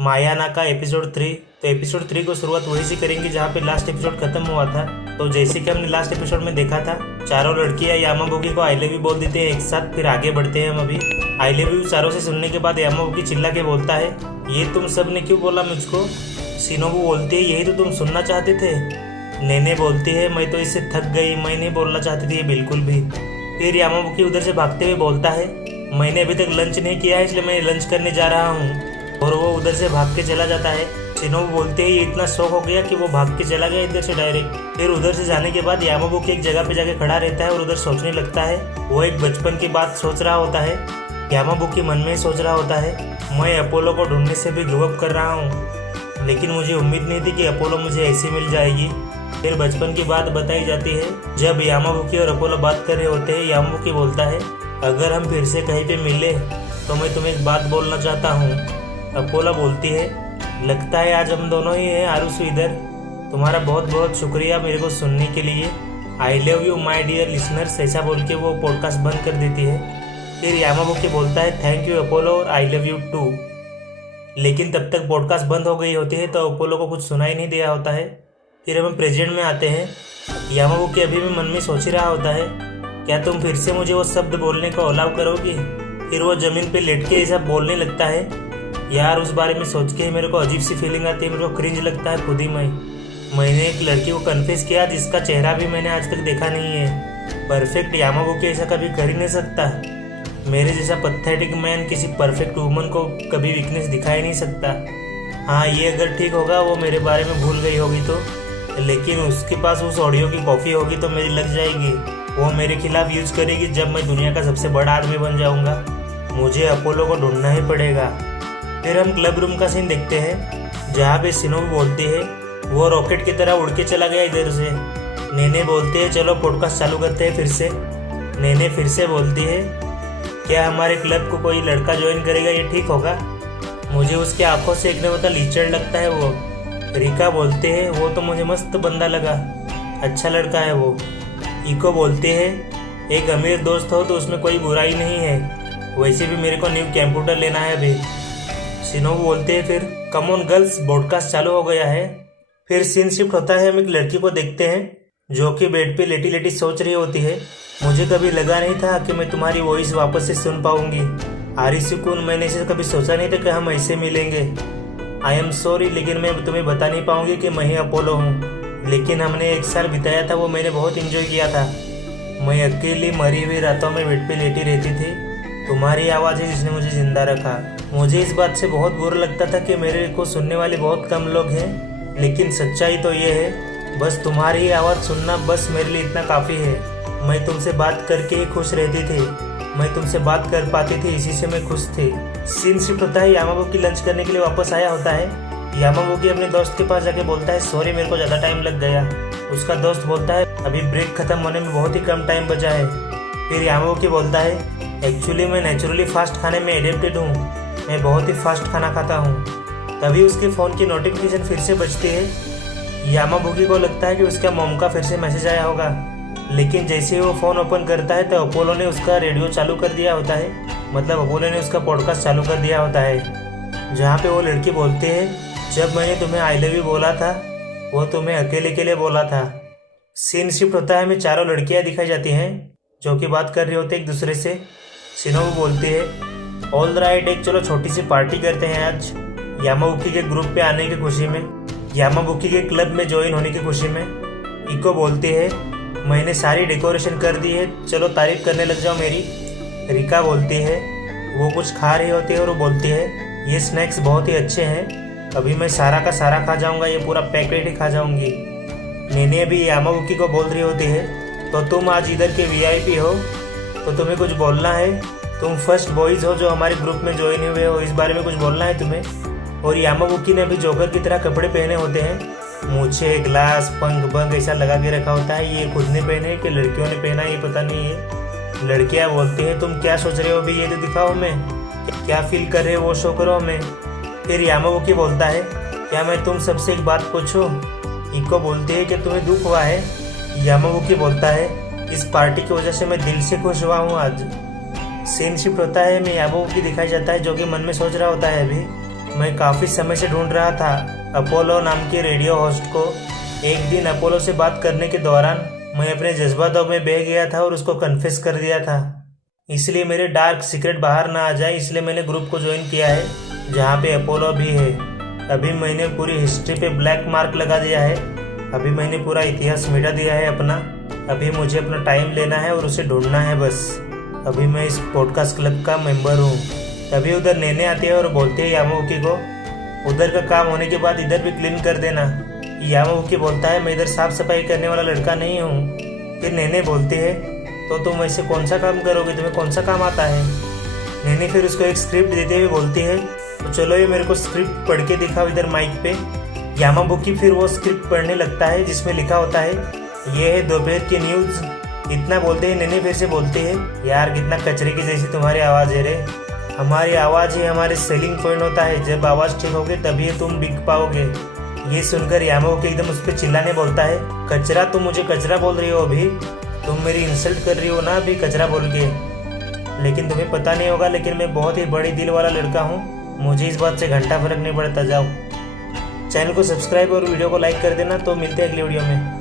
मायाना का एपिसोड 3। तो एपिसोड 3 को शुरुआत वही से करेंगे जहाँ पे लास्ट एपिसोड खत्म हुआ था। तो जैसे कि हमने लास्ट एपिसोड में देखा था, चारों लड़कियां यामाबुकी को आई लव यू बोल देते हैं एक साथ। फिर आगे बढ़ते हैं हम अभी। आई लव यू चारों से सुनने के बाद यामाबुकी चिल्ला के बोलता है, ये तुम सब ने क्यों बोला मुझको। शिनोबू बोलती है, यही तो तुम सुनना चाहते थे। नेने बोलती है, मैं तो इससे थक गई, मैं नहीं बोलना चाहती थी बिल्कुल भी। फिर यामाबुकी उधर से भागते हुए बोलता है, मैंने अभी तक लंच नहीं किया है इसलिए मैं लंच करने जा रहा हूँ। और वो उधर से भाग के चला जाता है। शिनोबू बोलते हैं, ये इतना शौक हो गया कि वो भाग के चला गया इधर से डायरेक्ट। फिर उधर से जाने के बाद यामाबुकी एक जगह पे जाके खड़ा रहता है और उधर सोचने लगता है। वो एक बचपन की बात सोच रहा होता है। यामाबुकी मन में ही सोच रहा होता है, मैं अपोलो को ढूंढने से भी गिव अप कर रहा हूँ, लेकिन मुझे उम्मीद नहीं थी कि अपोलो मुझे ऐसी मिल जाएगी। फिर बचपन की बात बताई जाती है। जब यामाबुकी और अपोलो बात कर रहे होते हैं, यामाबुकी बोलता है, अगर हम फिर से कहीं पे मिले तो मैं तुम्हें एक बात बोलना चाहता हूँ। अपोलो बोलती है, लगता है आज हम दोनों ही हैं आरुसु इधर। तुम्हारा बहुत बहुत शुक्रिया मेरे को सुनने के लिए। I love you my dear listeners, ऐसा बोल के वो पॉडकास्ट बंद कर देती है। फिर यामाबुकी बोलता है, थैंक यू अपोलो और आई लव यू टू। लेकिन तब तक पॉडकास्ट बंद हो गई होती है तो अपोलो को कुछ सुनाई नहीं दिया होता है। फिर हम प्रेजेंट में आते हैं। यामाबुकी अभी भी मन में सोच ही रहा होता है, क्या तुम फिर से मुझे वो शब्द बोलने को अलाउ करोगी। फिर वो जमीन पे लेट के ऐसा बोलने लगता है। यार उस बारे में सोच के ही मेरे को अजीब सी फीलिंग आती है, मेरे को क्रिंज लगता है खुद ही मैंने एक लड़की को कन्फेस किया जिसका चेहरा भी मैंने आज तक देखा नहीं है। परफेक्ट यामाबुकी ऐसा कभी कर ही नहीं सकता। मेरे जैसा पथेटिक मैन किसी परफेक्ट वुमन को कभी वीकनेस दिखा ही नहीं सकता। हाँ, ये अगर ठीक होगा वो मेरे बारे में भूल गई होगी तो, लेकिन उसके पास उस ऑडियो की कॉपी होगी तो मेरी लग जाएगी। वो मेरे खिलाफ यूज करेगी जब मैं दुनिया का सबसे बड़ा आदमी बन जाऊंगा। मुझे अपोलो को ढूंढना ही पड़ेगा। फिर हम क्लब रूम का सीन देखते हैं जहाँ पे शिनोबू बोलती है, वो रॉकेट की तरह उड़ के चला गया इधर से। नेने बोलते हैं, चलो पॉडकास्ट चालू करते हैं फिर से। नेने फिर से बोलती है, क्या हमारे क्लब को कोई लड़का ज्वाइन करेगा, ये ठीक होगा। मुझे उसकी आंखों से एकदम मतलब लीचड़ लगता है वो। रिका बोलते हैं, वो तो मुझे मस्त बंदा लगा, अच्छा लड़का है वो। इको बोलते हैं, एक अमीर दोस्त हो तो उसमें कोई बुराई नहीं है, वैसे भी मेरे को न्यू कंप्यूटर लेना है अभी। शिनोबू बोलते हैं, फिर कम ऑन गर्ल्स पॉडकास्ट चालू हो गया है। फिर सीन शिफ्ट होता है, हम एक लड़की को देखते हैं जो कि बेड पे लेटी लेटी सोच रही होती है। मुझे कभी लगा नहीं था कि मैं तुम्हारी वॉइस वापस से सुन पाऊंगी आरिसुकुन, मैंने इसे कभी सोचा नहीं था कि हम ऐसे मिलेंगे। आई एम सॉरी, लेकिन मैं तुम्हें बता नहीं पाऊंगी कि मैं ही अपोलो हूँ। लेकिन हमने एक साल बिताया था, वो मैंने बहुत इंजॉय किया था। मैं अकेली मरी हुई रातों में बेड पे लेटी रहती थी, तुम्हारी आवाज़ है जिसने मुझे जिंदा रखा। मुझे इस बात से बहुत बुरा लगता था कि मेरे को सुनने वाले बहुत कम लोग हैं, लेकिन सच्चाई तो ये है, बस तुम्हारी ही आवाज़ सुनना बस मेरे लिए इतना काफ़ी है। मैं तुमसे बात करके ही खुश रहती थी, मैं तुमसे बात कर पाती थी, इसी से मैं खुश थी। सीन शिफ्ट होता है, यामाबुकी लंच करने के लिए वापस आया होता है। यामाबुकी अपने दोस्त के पास जाके बोलता है, सॉरी मेरे को ज़्यादा टाइम लग गया। उसका दोस्त बोलता है, अभी ब्रेक खत्म होने में बहुत ही कम टाइम बचा है। फिर यामाबुकी बोलता है, एक्चुअली मैं नेचुरली फास्ट खाने में एडेप्टेड हूँ, मैं बहुत ही फास्ट खाना खाता हूँ। तभी उसके फ़ोन की नोटिफिकेशन फिर से बजती है। यामाबुकी को लगता है कि उसका मॉम का फिर से मैसेज आया होगा, लेकिन जैसे ही वो फ़ोन ओपन करता है तो अपोलो ने उसका रेडियो चालू कर दिया होता है, मतलब अपोलो ने उसका पॉडकास्ट चालू कर दिया होता है, जहाँ पे वो लड़की बोलते हैं, जब मैंने तुम्हें आई लव यू बोला था वो तुम्हें अकेले के लिए बोला था। सीन शिफ्ट होता है, हमें चारों लड़कियाँ दिखाई जाती हैं जो कि बात कर रहे होते हैं एक दूसरे से। शिनोबू बोलती है, ऑल राइट, एक चलो छोटी सी पार्टी करते हैं आज, यामाबुकी के ग्रुप पे आने की खुशी में, यामाबुकी के क्लब में ज्वाइन होने की खुशी में। इको बोलती है, मैंने सारी डेकोरेशन कर दी है, चलो तारीफ करने लग जाओ मेरी। रिका बोलती है, वो कुछ खा रही होती है और वो बोलती है, ये स्नैक्स बहुत ही अच्छे हैं, अभी मैं सारा का सारा खा जाऊंगा, ये पूरा पैकेट ही खा जाऊंगी। नेने भी यामाबुकी को बोल रही होती है, तो तुम आज इधर के वीआईपी हो तो तुम्हें कुछ बोलना है, तुम फर्स्ट बॉयज़ हो जो हमारे ग्रुप में ज्वाइन हुए हो, इस बारे में कुछ बोलना है तुम्हें। और यामाबुकी ने भी जोकर की तरह कपड़े पहने होते हैं, मुझे ग्लास पंख बंग ऐसा लगा के रखा होता है, ये खुद ने पहने कि लड़कियों ने पहना ये पता नहीं है। लड़कियां बोलती हैं, तुम क्या सोच रहे हो अभी, ये तो दिखाओ हमें, क्या फील कर रहे हो वो शो करो हमें। फिर यामाबुकी बोलता है, क्या मैं तुम सबसे एक बात पूछूं। इको बोलती है कि तुम्हें दुख हुआ है। यामाबुकी बोलता है, इस पार्टी की वजह से मैं दिल से खुश हुआ हूँ आज। सीन शिफ्ट होता है, मैं यामाबुकी दिखाई जाता है जो कि मन में सोच रहा होता है अभी, मैं काफ़ी समय से ढूंढ रहा था अपोलो नाम के रेडियो होस्ट को। एक दिन अपोलो से बात करने के दौरान मैं अपने जज्बातों में बह गया था और उसको कन्फेस कर दिया था। इसलिए मेरे डार्क सीक्रेट बाहर ना आ जाए, इसलिए मैंने ग्रुप को ज्वाइन किया है जहाँ पे अपोलो भी है। अभी मैंने पूरी हिस्ट्री पे ब्लैक मार्क लगा दिया है। अभी मैंने पूरा इतिहास मिटा दिया है अपना। अभी मुझे अपना टाइम लेना है और उसे ढूंढना है बस। अभी मैं इस पॉडकास्ट क्लब का मेंबर हूँ। तभी उधर नेने आती है और बोलती है यामाबुकी को, उधर का काम होने के बाद इधर भी क्लीन कर देना। यामाबुकी बोलता है, मैं इधर साफ सफाई करने वाला लड़का नहीं हूँ। फिर नेने बोलती है, तो तुम ऐसे कौन सा काम करोगे, तुम्हें कौन सा काम आता है। नेने फिर उसको एक स्क्रिप्ट देते हुए बोलती है, तो चलो ये मेरे को स्क्रिप्ट पढ़ के दिखाओ इधर माइक पे। यामाबुकी फिर वो स्क्रिप्ट पढ़ने लगता है जिसमें लिखा होता है, ये है दोपहर की न्यूज़। इतना बोलते ही नेने फिर से बोलती है, यार कितना कचरे की जैसी तुम्हारी आवाज़ है रे। हमारी आवाज़ ही हमारे सेलिंग पॉइंट होता है, जब आवाज़ ठीक होगी तभी तुम बिक पाओगे। ये सुनकर यामाबुकी एकदम उस पर चिल्लाने बोलता है, कचरा, तुम मुझे कचरा बोल रही हो अभी? तुम मेरी इंसल्ट कर रही हो ना अभी कचरा बोल के। लेकिन तुम्हें पता नहीं होगा, लेकिन मैं बहुत ही बड़ी दिल वाला लड़का हूँ, मुझे इस बात से घंटा फर्क नहीं पड़ता। जाओ चैनल को सब्सक्राइब और वीडियो को लाइक कर देना। तो मिलते हैं अगली वीडियो में।